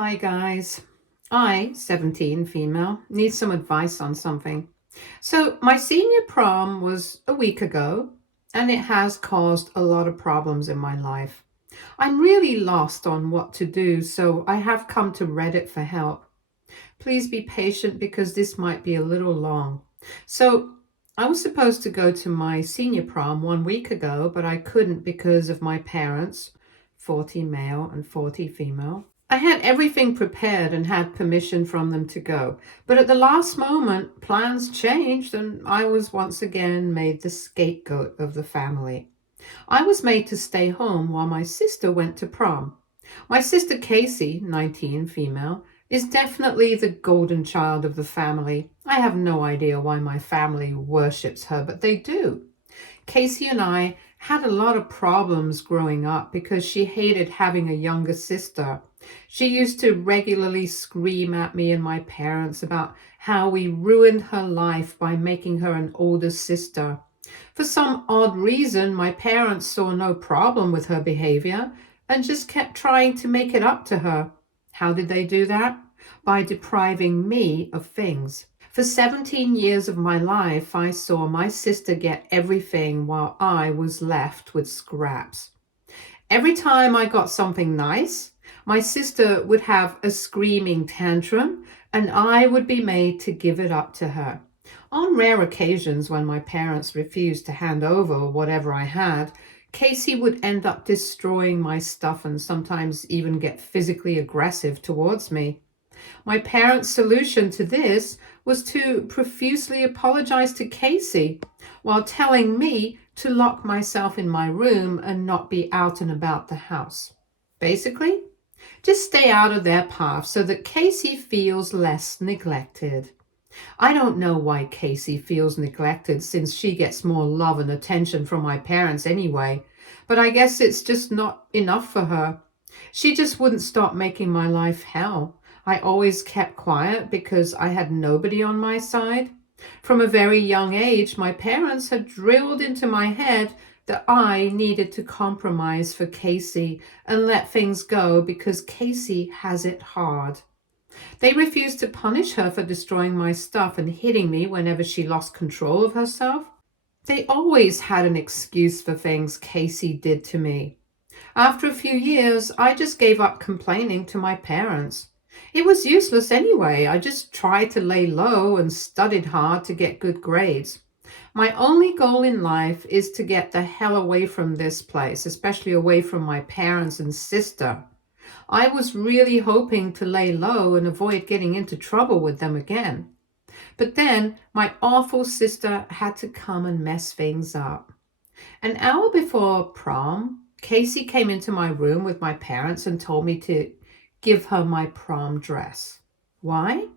Hi guys. I, 17 female, need some advice on something. So my senior prom was a week ago and it has caused a lot of problems in my life. I'm really lost on what to do, so I have come to Reddit for help. Please be patient because this might be a little long. So I was supposed to go to my senior prom 1 week ago, but I couldn't because of my parents, 40 male and 40 female. I had everything prepared and had permission from them to go. But at the last moment, plans changed and I was once again made the scapegoat of the family. I was made to stay home while my sister went to prom. My sister Casey, 19 female, is definitely the golden child of the family. I have no idea why my family worships her, but they do. Casey and I had a lot of problems growing up because she hated having a younger sister. She used to regularly scream at me and my parents about how we ruined her life by making her an older sister. For some odd reason, my parents saw no problem with her behavior and just kept trying to make it up to her. How did they do that? By depriving me of things. For 17 years of my life, I saw my sister get everything while I was left with scraps. Every time I got something nice, my sister would have a screaming tantrum and I would be made to give it up to her. On rare occasions when my parents refused to hand over whatever I had, Casey would end up destroying my stuff and sometimes even get physically aggressive towards me. My parents' solution to this was to profusely apologize to Casey while telling me to lock myself in my room and not be out and about the house. Basically, just stay out of their path so that Casey feels less neglected. I don't know why Casey feels neglected since she gets more love and attention from my parents anyway, but I guess it's just not enough for her. She just wouldn't stop making my life hell. I always kept quiet because I had nobody on my side. From a very young age, my parents had drilled into my head that I needed to compromise for Casey and let things go because Casey has it hard. They refused to punish her for destroying my stuff and hitting me whenever she lost control of herself. They always had an excuse for things Casey did to me. After a few years, I just gave up complaining to my parents. It was useless anyway. I just tried to lay low and studied hard to get good grades. My only goal in life is to get the hell away from this place, especially away from my parents and sister. I was really hoping to lay low and avoid getting into trouble with them again. But then my awful sister had to come and mess things up. An hour before prom, Casey came into my room with my parents and told me to give her my prom dress. Why?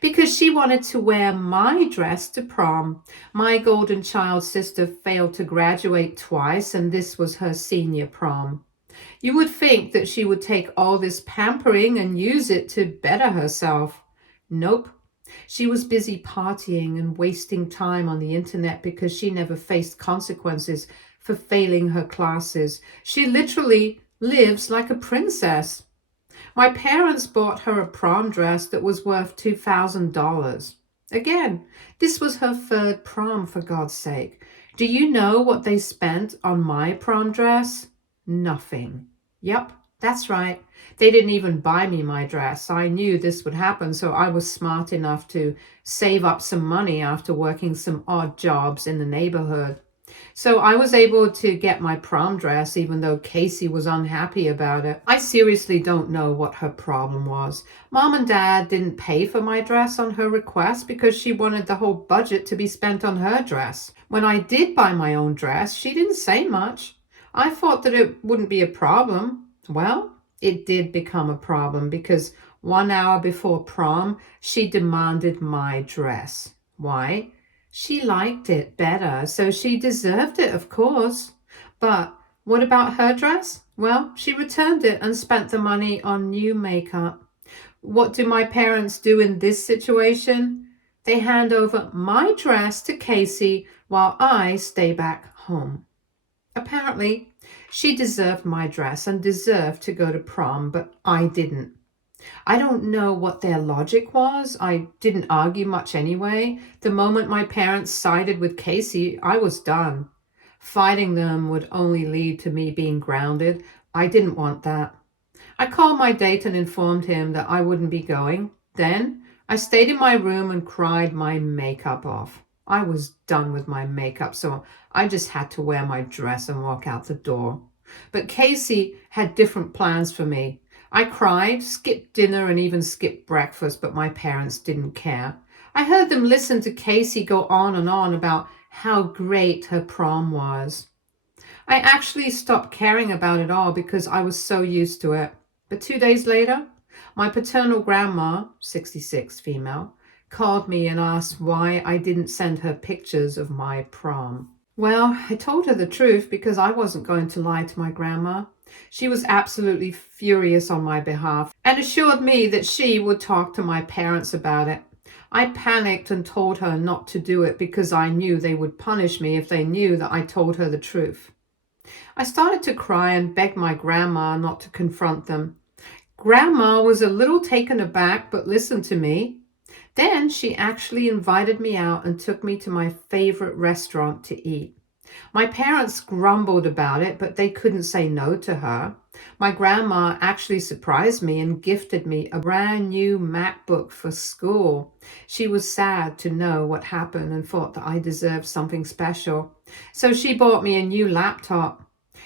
Because she wanted to wear my dress to prom. My golden child sister failed to graduate twice, and this was her senior prom. You would think that she would take all this pampering and use it to better herself. Nope. She was busy partying and wasting time on the internet because she never faced consequences for failing her classes. She literally lives like a princess. My parents bought her a prom dress that was worth $2,000. Again, this was her third prom, for God's sake. Do you know what they spent on my prom dress? Nothing. Yep, that's right. They didn't even buy me my dress. I knew this would happen, so I was smart enough to save up some money after working some odd jobs in the neighborhood. So I was able to get my prom dress even though Casey was unhappy about it. I seriously don't know what her problem was. Mom and Dad didn't pay for my dress on her request because she wanted the whole budget to be spent on her dress. When I did buy my own dress, she didn't say much. I thought that it wouldn't be a problem. Well, it did become a problem because 1 hour before prom, she demanded my dress. Why? She liked it better, so she deserved it, of course. But what about her dress? Well, she returned it and spent the money on new makeup. What do my parents do in this situation? They hand over my dress to Casey while I stay back home. Apparently, she deserved my dress and deserved to go to prom, but I didn't. I don't know what their logic was. I didn't argue much anyway. The moment my parents sided with Casey, I was done. Fighting them would only lead to me being grounded. I didn't want that. I called my date and informed him that I wouldn't be going. Then I stayed in my room and cried my makeup off. I was done with my makeup, so I just had to wear my dress and walk out the door. But Casey had different plans for me. I cried, skipped dinner, and even skipped breakfast, but my parents didn't care. I heard them listen to Casey go on and on about how great her prom was. I actually stopped caring about it all because I was so used to it. But 2 days later, my paternal grandma, 66 female, called me and asked why I didn't send her pictures of my prom. Well, I told her the truth because I wasn't going to lie to my grandma. She was absolutely furious on my behalf and assured me that she would talk to my parents about it. I panicked and told her not to do it because I knew they would punish me if they knew that I told her the truth. I started to cry and begged my grandma not to confront them. Grandma was a little taken aback but listened to me. Then she actually invited me out and took me to my favorite restaurant to eat. My parents grumbled about it, but they couldn't say no to her. My grandma actually surprised me and gifted me a brand new MacBook for school. She was sad to know what happened and thought that I deserved something special. So she bought me a new laptop.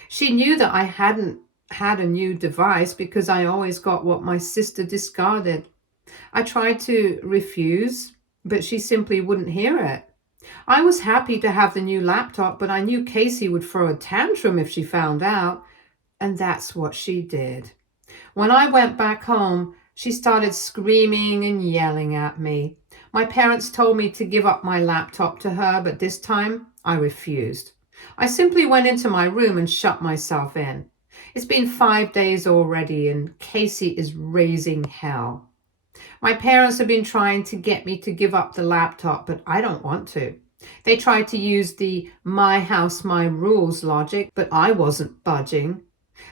She knew that I hadn't had a new device because I always got what my sister discarded. I tried to refuse, but she simply wouldn't hear it. I was happy to have the new laptop, but I knew Casey would throw a tantrum if she found out, and that's what she did. When I went back home, she started screaming and yelling at me. My parents told me to give up my laptop to her, but this time I refused. I simply went into my room and shut myself in. It's been 5 days already, and Casey is raising hell. My parents have been trying to get me to give up the laptop, but I don't want to. They tried to use the my house, my rules logic, but I wasn't budging.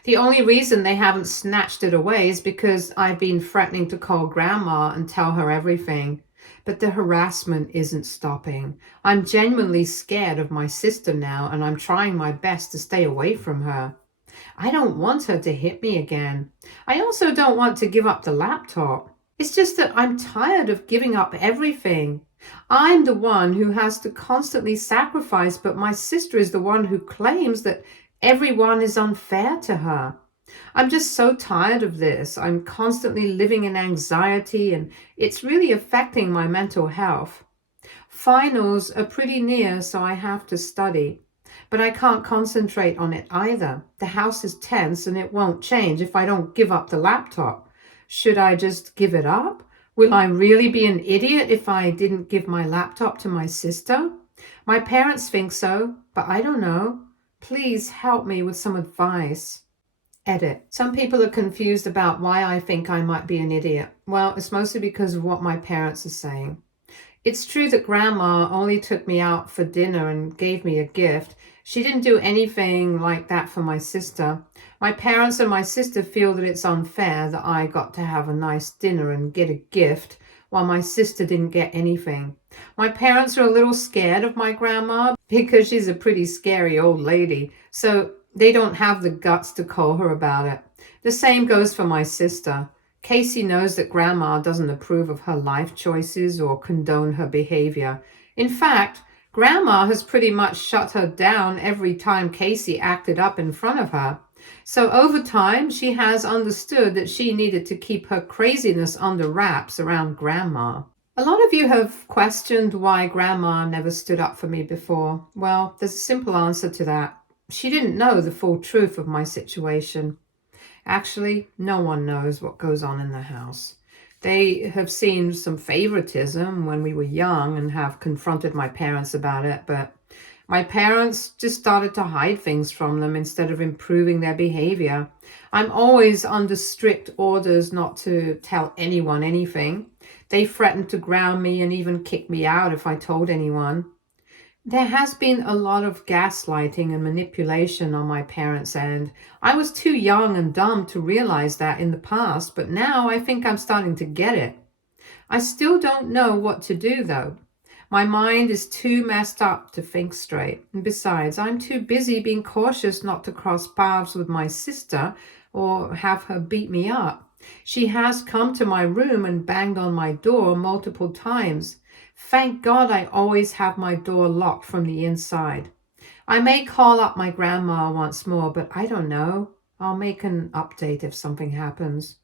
The only reason they haven't snatched it away is because I've been threatening to call grandma and tell her everything. But the harassment isn't stopping. I'm genuinely scared of my sister now, and I'm trying my best to stay away from her. I don't want her to hit me again. I also don't want to give up the laptop. It's just that I'm tired of giving up everything. I'm the one who has to constantly sacrifice, but my sister is the one who claims that everyone is unfair to her. I'm just so tired of this. I'm constantly living in anxiety, and it's really affecting my mental health. Finals are pretty near, so I have to study. But I can't concentrate on it either. The house is tense and it won't change if I don't give up the laptop. Should I just give it up? Will I really be an idiot if I didn't give my laptop to my sister? My parents think so, but I don't know. Please help me with some advice. Edit. Some people are confused about why I think I might be an idiot. Well, it's mostly because of what my parents are saying. It's true that grandma only took me out for dinner and gave me a gift. She didn't do anything like that for my sister. My parents and my sister feel that it's unfair that I got to have a nice dinner and get a gift while my sister didn't get anything. My parents are a little scared of my grandma because she's a pretty scary old lady, so they don't have the guts to call her about it. The same goes for my sister. Casey knows that grandma doesn't approve of her life choices or condone her behavior. In fact, grandma has pretty much shut her down every time Casey acted up in front of her. So over time, she has understood that she needed to keep her craziness under wraps around grandma. A lot of you have questioned why grandma never stood up for me before. Well, there's a simple answer to that. She didn't know the full truth of my situation. Actually, no one knows what goes on in the house. They have seen some favoritism when we were young and have confronted my parents about it, but my parents just started to hide things from them instead of improving their behavior. I'm always under strict orders not to tell anyone anything. They threatened to ground me and even kick me out if I told anyone. There has been a lot of gaslighting and manipulation on my parents' end. I was too young and dumb to realize that in the past, but now I think I'm starting to get it. I still don't know what to do though. My mind is too messed up to think straight. And besides, I'm too busy being cautious not to cross paths with my sister or have her beat me up. She has come to my room and banged on my door multiple times. Thank God I always have my door locked from the inside. I may call up my grandma once more, but I don't know. I'll make an update if something happens.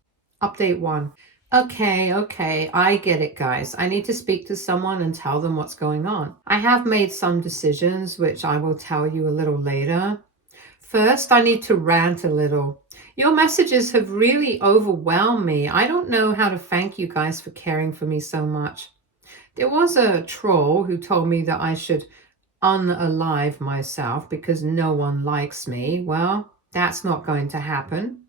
Update 1. Okay, I get it, guys. I need to speak to someone and tell them what's going on. I have made some decisions, which I will tell you a little later. First, I need to rant a little. Your messages have really overwhelmed me. I don't know how to thank you guys for caring for me so much. There was a troll who told me that I should unalive myself because no one likes me. Well, that's not going to happen.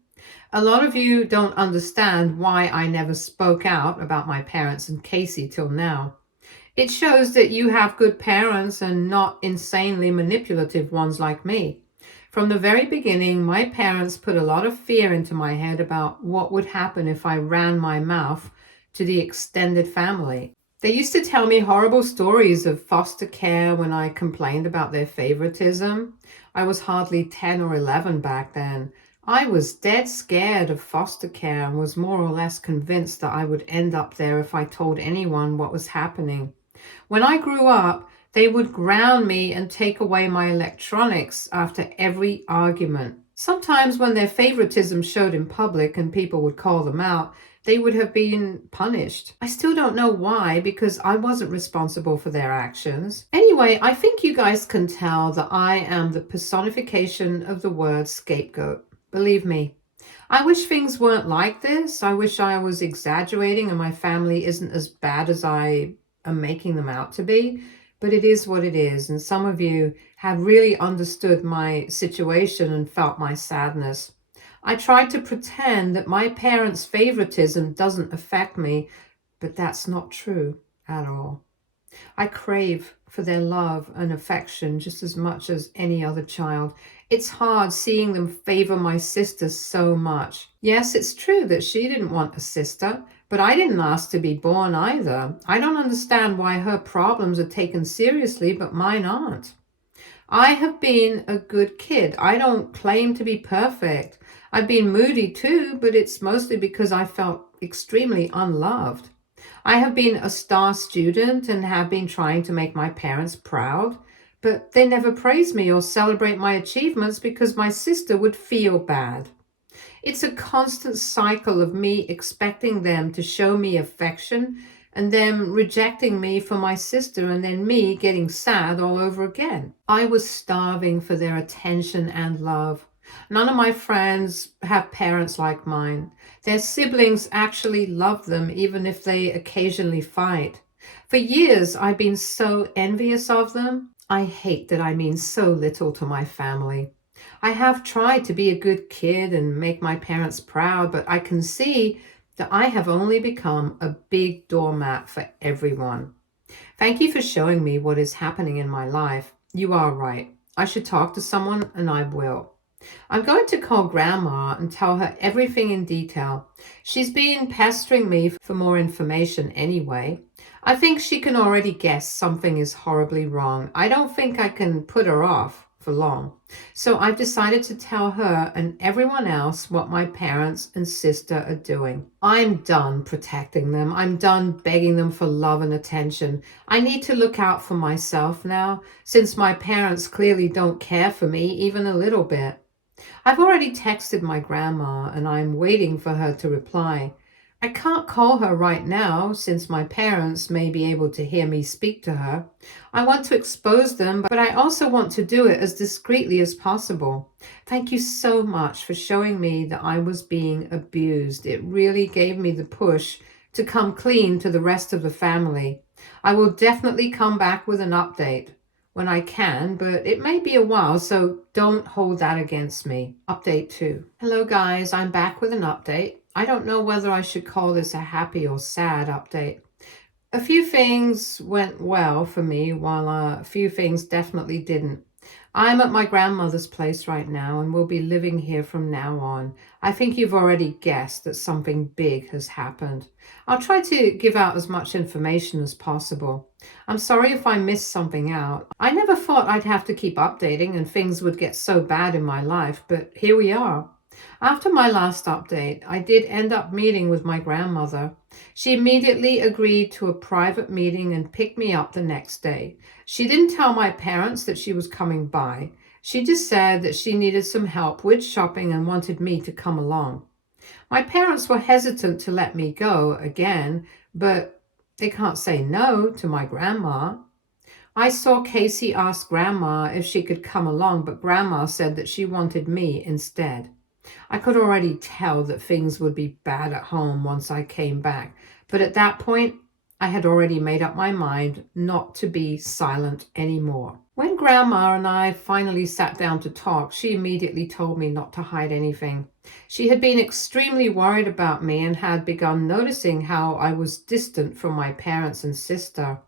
A lot of you don't understand why I never spoke out about my parents and Casey till now. It shows that you have good parents and not insanely manipulative ones like me. From the very beginning, my parents put a lot of fear into my head about what would happen if I ran my mouth to the extended family. They used to tell me horrible stories of foster care when I complained about their favoritism. I was hardly 10 or 11 back then. I was dead scared of foster care and was more or less convinced that I would end up there if I told anyone what was happening. When I grew up, they would ground me and take away my electronics after every argument. Sometimes when their favoritism showed in public and people would call them out, they would have been punished. I still don't know why, because I wasn't responsible for their actions. Anyway, I think you guys can tell that I am the personification of the word scapegoat. Believe me, I wish things weren't like this. I wish I was exaggerating and my family isn't as bad as I am making them out to be. But it is what it is. And some of you have really understood my situation and felt my sadness. I tried to pretend that my parents' favoritism doesn't affect me, but that's not true at all. I crave for their love and affection just as much as any other child. It's hard seeing them favor my sister so much. Yes, it's true that she didn't want a sister, but I didn't ask to be born either. I don't understand why her problems are taken seriously, but mine aren't. I have been a good kid. I don't claim to be perfect. I've been moody too, but it's mostly because I felt extremely unloved. I have been a star student and have been trying to make my parents proud, but they never praise me or celebrate my achievements because my sister would feel bad. It's a constant cycle of me expecting them to show me affection and them rejecting me for my sister and then me getting sad all over again. I was starving for their attention and love. None of my friends have parents like mine. Their siblings actually love them even if they occasionally fight. For years, I've been so envious of them. I hate that I mean so little to my family. I have tried to be a good kid and make my parents proud, but I can see that I have only become a big doormat for everyone. Thank you for showing me what is happening in my life. You are right. I should talk to someone, and I will. I'm going to call Grandma and tell her everything in detail. She's been pestering me for more information anyway. I think she can already guess something is horribly wrong. I don't think I can put her off for long. So I've decided to tell her and everyone else what my parents and sister are doing. I'm done protecting them. I'm done begging them for love and attention. I need to look out for myself now, since my parents clearly don't care for me even a little bit. I've already texted my grandma and I'm waiting for her to reply. I can't call her right now since my parents may be able to hear me speak to her. I want to expose them, but I also want to do it as discreetly as possible. Thank you so much for showing me that I was being abused. It really gave me the push to come clean to the rest of the family. I will definitely come back with an update when I can, but it may be a while, so don't hold that against me. Update 2. Hello guys, I'm back with an update. I don't know whether I should call this a happy or sad update. A few things went well for me, while a few things definitely didn't. I'm at my grandmother's place right now and will be living here from now on. I think you've already guessed that something big has happened. I'll try to give out as much information as possible. I'm sorry if I missed something out. I never thought I'd have to keep updating and things would get so bad in my life, but here we are. After my last update, I did end up meeting with my grandmother. She immediately agreed to a private meeting and picked me up the next day. She didn't tell my parents that she was coming by. She just said that she needed some help with shopping and wanted me to come along. My parents were hesitant to let me go again, but they can't say no to my grandma. I saw Casey ask Grandma if she could come along, but Grandma said that she wanted me instead. I could already tell that things would be bad at home once I came back, but at that point, I had already made up my mind not to be silent anymore. When Grandma and I finally sat down to talk, she immediately told me not to hide anything. She had been extremely worried about me and had begun noticing how I was distant from my parents and sister.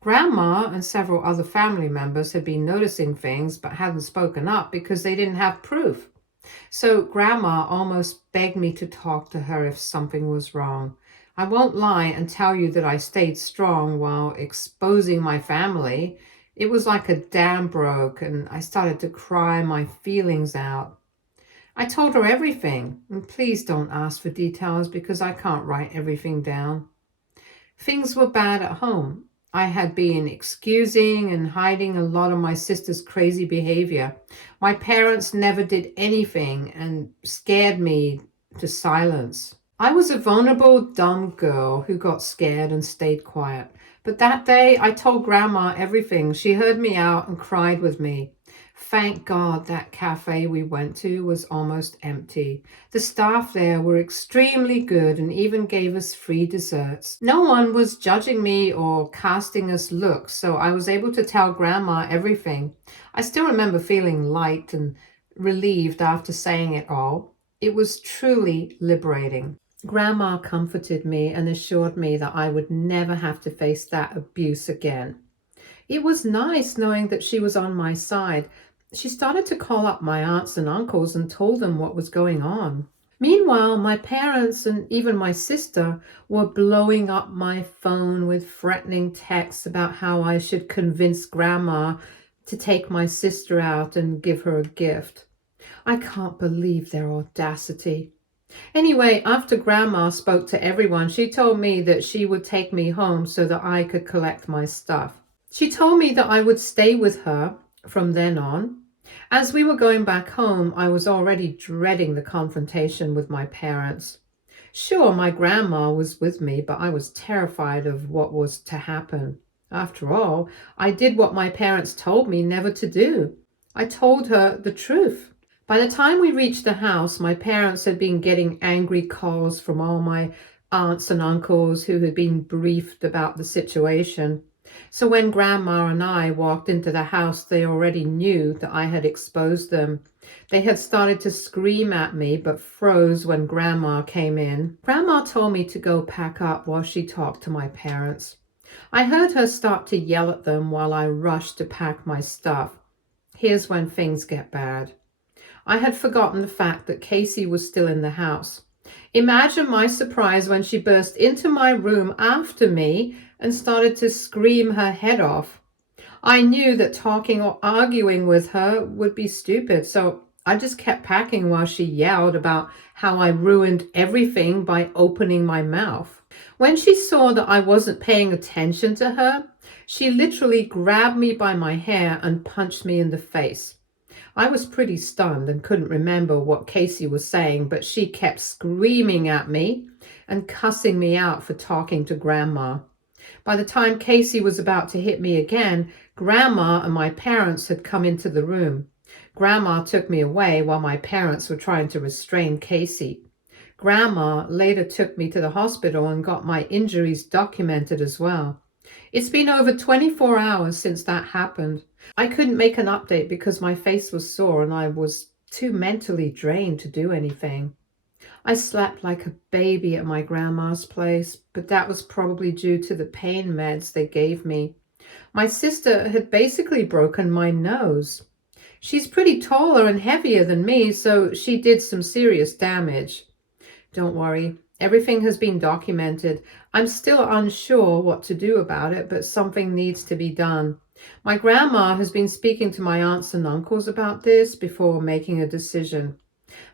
Grandma and several other family members had been noticing things but hadn't spoken up because they didn't have proof. So Grandma almost begged me to talk to her if something was wrong. I won't lie and tell you that I stayed strong while exposing my family. It was like a dam broke and I started to cry my feelings out. I told her everything, and please don't ask for details because I can't write everything down. Things were bad at home. I had been excusing and hiding a lot of my sister's crazy behavior. My parents never did anything and scared me to silence. I was a vulnerable, dumb girl who got scared and stayed quiet. But that day, I told Grandma everything. She heard me out and cried with me. Thank God that cafe we went to was almost empty. The staff there were extremely good and even gave us free desserts. No one was judging me or casting us looks, so I was able to tell Grandma everything. I still remember feeling light and relieved after saying it all. It was truly liberating. Grandma comforted me and assured me that I would never have to face that abuse again. It was nice knowing that she was on my side. She started to call up my aunts and uncles and told them what was going on. Meanwhile, my parents and even my sister were blowing up my phone with threatening texts about how I should convince Grandma to take my sister out and give her a gift. I can't believe their audacity. Anyway, after Grandma spoke to everyone, she told me that she would take me home so that I could collect my stuff. She told me that I would stay with her from then on. As we were going back home, I was already dreading the confrontation with my parents. Sure, my grandma was with me, but I was terrified of what was to happen. After all, I did what my parents told me never to do. I told her the truth. By the time we reached the house, my parents had been getting angry calls from all my aunts and uncles who had been briefed about the situation. So when Grandma and I walked into the house, they already knew that I had exposed them. They had started to scream at me, but froze when Grandma came in. Grandma told me to go pack up while she talked to my parents. I heard her start to yell at them while I rushed to pack my stuff. Here's when things get bad. I had forgotten the fact that Casey was still in the house. Imagine my surprise when she burst into my room after me and started to scream her head off. I knew that talking or arguing with her would be stupid, so I just kept packing while she yelled about how I ruined everything by opening my mouth. When she saw that I wasn't paying attention to her, she literally grabbed me by my hair and punched me in the face. I was pretty stunned and couldn't remember what Casey was saying, but she kept screaming at me and cussing me out for talking to Grandma. By the time Casey was about to hit me again, Grandma and my parents had come into the room. Grandma took me away while my parents were trying to restrain Casey. Grandma later took me to the hospital and got my injuries documented as well. It's been over 24 hours since that happened. I couldn't make an update because my face was sore and I was too mentally drained to do anything. I slept like a baby at my grandma's place, but that was probably due to the pain meds they gave me. My sister had basically broken my nose. She's pretty taller and heavier than me, so she did some serious damage. Don't worry, everything has been documented. I'm still unsure what to do about it, but something needs to be done. My grandma has been speaking to my aunts and uncles about this before making a decision.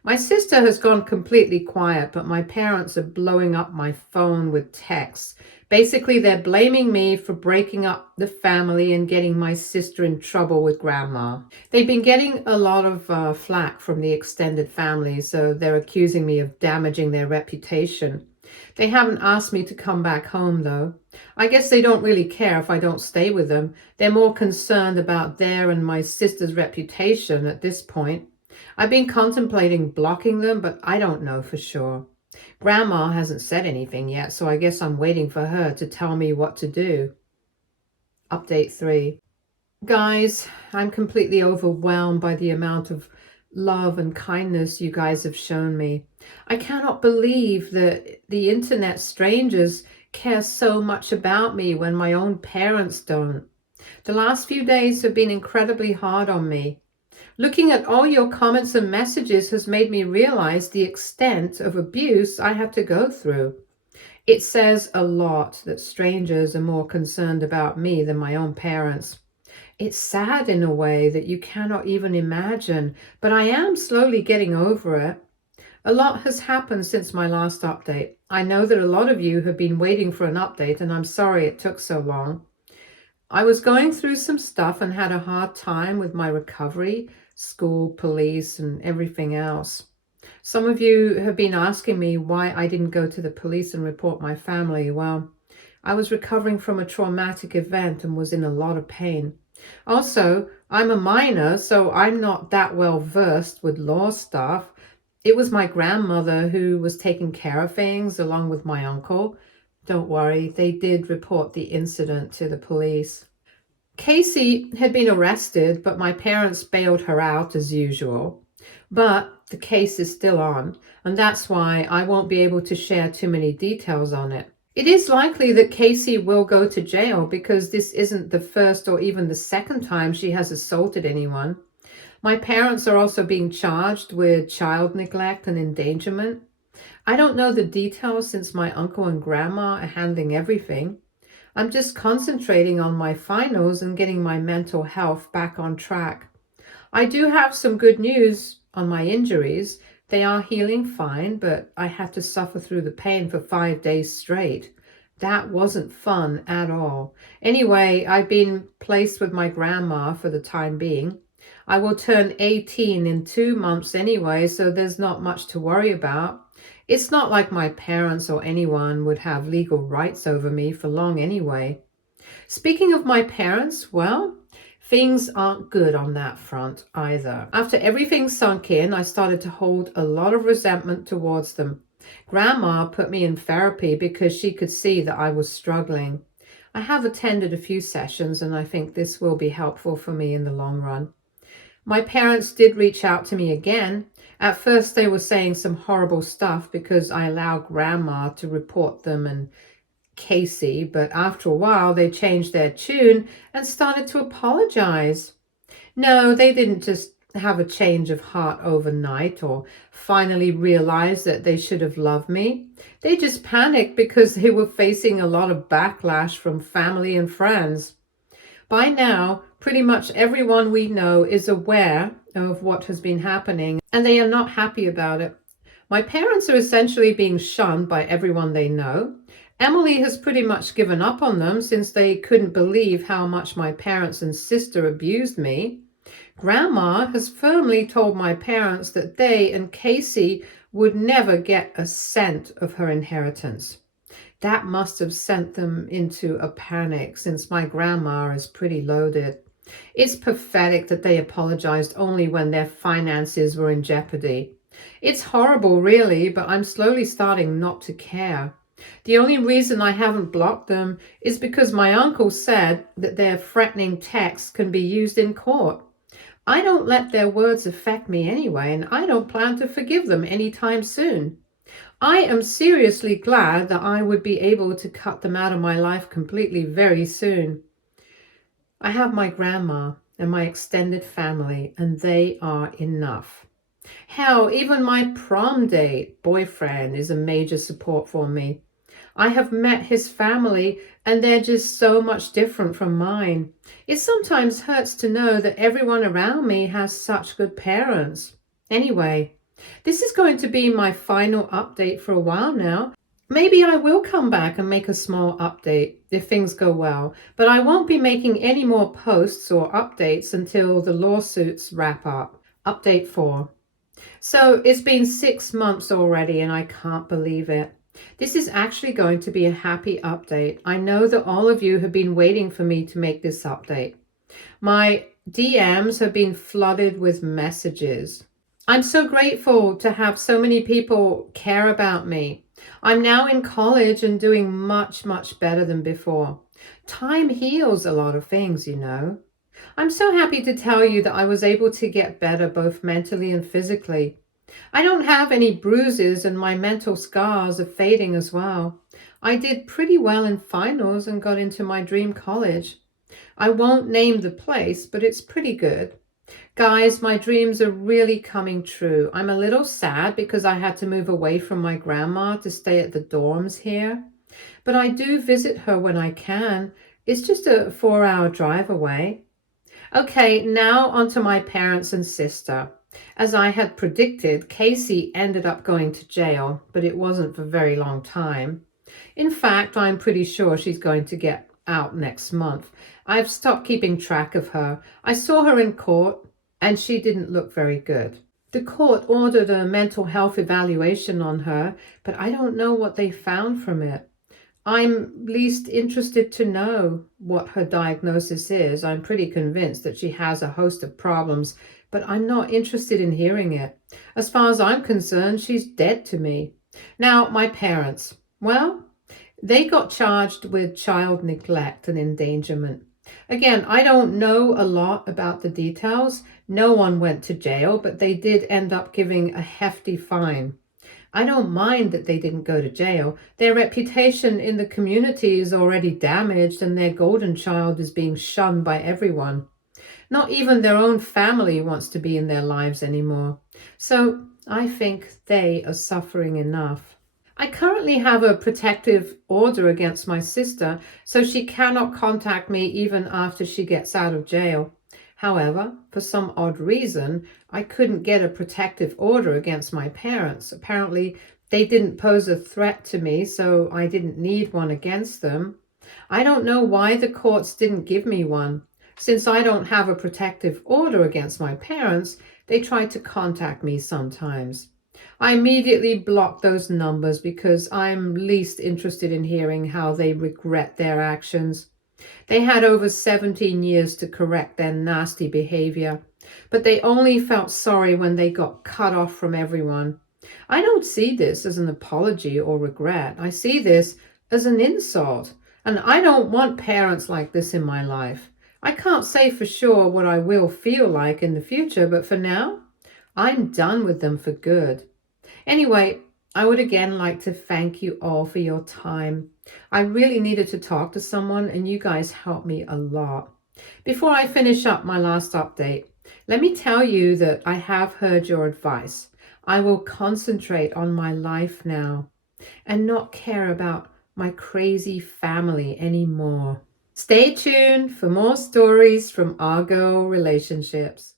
My sister has gone completely quiet, but my parents are blowing up my phone with texts. Basically, they're blaming me for breaking up the family and getting my sister in trouble with grandma. They've been getting a lot of flack from the extended family, so they're accusing me of damaging their reputation. They haven't asked me to come back home, though. I guess they don't really care if I don't stay with them. They're more concerned about their and my sister's reputation at this point. I've been contemplating blocking them, but I don't know for sure. Grandma hasn't said anything yet, so I guess I'm waiting for her to tell me what to do. Update 3. Guys, I'm completely overwhelmed by the amount of love and kindness you guys have shown me. I cannot believe that the internet strangers care so much about me when my own parents don't. The last few days have been incredibly hard on me. Looking at all your comments and messages has made me realize the extent of abuse I had to go through. It says a lot that strangers are more concerned about me than my own parents. It's sad in a way that you cannot even imagine, but I am slowly getting over it. A lot has happened since my last update. I know that a lot of you have been waiting for an update, and I'm sorry it took so long. I was going through some stuff and had a hard time with my recovery, school, police, and everything else. Some of you have been asking me why I didn't go to the police and report my family. Well, I was recovering from a traumatic event and was in a lot of pain. Also, I'm a minor, so I'm not that well versed with law stuff. It was my grandmother who was taking care of things along with my uncle. Don't worry, they did report the incident to the police. Casey had been arrested, but my parents bailed her out as usual. But the case is still on, and that's why I won't be able to share too many details on it. It is likely that Casey will go to jail because this isn't the first or even the second time she has assaulted anyone. My parents are also being charged with child neglect and endangerment. I don't know the details since my uncle and grandma are handling everything. I'm just concentrating on my finals and getting my mental health back on track. I do have some good news on my injuries. They are healing fine, but I had to suffer through the pain for 5 days straight. That wasn't fun at all. Anyway, I've been placed with my grandma for the time being. I will turn 18 in 2 months anyway, so there's not much to worry about. It's not like my parents or anyone would have legal rights over me for long anyway. Speaking of my parents, well, things aren't good on that front either. After everything sunk in, I started to hold a lot of resentment towards them. Grandma put me in therapy because she could see that I was struggling. I have attended a few sessions, and I think this will be helpful for me in the long run. My parents did reach out to me again. At first, they were saying some horrible stuff because I allowed Grandma to report them and Casey, but after a while, they changed their tune and started to apologize. No, they didn't just have a change of heart overnight or finally realize that they should have loved me. They just panicked because they were facing a lot of backlash from family and friends. By now, pretty much everyone we know is aware of what has been happening, and they are not happy about it. My parents are essentially being shunned by everyone they know. Emily has pretty much given up on them since they couldn't believe how much my parents and sister abused me. Grandma has firmly told my parents that they and Casey would never get a cent of her inheritance. That must have sent them into a panic since my grandma is pretty loaded. It's pathetic that they apologized only when their finances were in jeopardy. It's horrible, really, but I'm slowly starting not to care. The only reason I haven't blocked them is because my uncle said that their threatening texts can be used in court. I don't let their words affect me anyway, and I don't plan to forgive them anytime soon. I am seriously glad that I would be able to cut them out of my life completely very soon. I have my grandma and my extended family, and they are enough. Hell, even my prom date boyfriend is a major support for me. I have met his family, and they're just so much different from mine. It sometimes hurts to know that everyone around me has such good parents. Anyway, this is going to be my final update for a while now. Maybe I will come back and make a small update if things go well, but I won't be making any more posts or updates until the lawsuits wrap up. Update 4. So it's been 6 months already, and I can't believe it. This is actually going to be a happy update. I know that all of you have been waiting for me to make this update. My DMs have been flooded with messages. I'm so grateful to have so many people care about me. I'm now in college and doing much, much better than before. Time heals a lot of things, you know. I'm so happy to tell you that I was able to get better both mentally and physically. I don't have any bruises, and my mental scars are fading as well. I did pretty well in finals and got into my dream college. I won't name the place, but it's pretty good. Guys, my dreams are really coming true. I'm a little sad because I had to move away from my grandma to stay at the dorms here, but I do visit her when I can. It's just a 4-hour drive away. Okay, now onto my parents and sister. As I had predicted, Casey ended up going to jail, but it wasn't for a very long time. In fact, I'm pretty sure she's going to get out next month. I've stopped keeping track of her. I saw her in court, and she didn't look very good. The court ordered a mental health evaluation on her, but I don't know what they found from it. I'm least interested to know what her diagnosis is. I'm pretty convinced that she has a host of problems, but I'm not interested in hearing it. As far as I'm concerned, she's dead to me. Now, my parents. Well, they got charged with child neglect and endangerment. Again, I don't know a lot about the details. No one went to jail, but they did end up giving a hefty fine. I don't mind that they didn't go to jail. Their reputation in the community is already damaged, and their golden child is being shunned by everyone. Not even their own family wants to be in their lives anymore. So I think they are suffering enough. I currently have a protective order against my sister, so she cannot contact me even after she gets out of jail. However, for some odd reason, I couldn't get a protective order against my parents. Apparently, they didn't pose a threat to me, so I didn't need one against them. I don't know why the courts didn't give me one. Since I don't have a protective order against my parents, they try to contact me sometimes. I immediately block those numbers because I'm least interested in hearing how they regret their actions. They had over 17 years to correct their nasty behavior, but they only felt sorry when they got cut off from everyone. I don't see this as an apology or regret. I see this as an insult, and I don't want parents like this in my life. I can't say for sure what I will feel like in the future, but for now, I'm done with them for good. Anyway, I would again like to thank you all for your time. I really needed to talk to someone, and you guys helped me a lot. Before I finish up my last update, let me tell you that I have heard your advice. I will concentrate on my life now and not care about my crazy family anymore. Stay tuned for more stories from our girl relationships.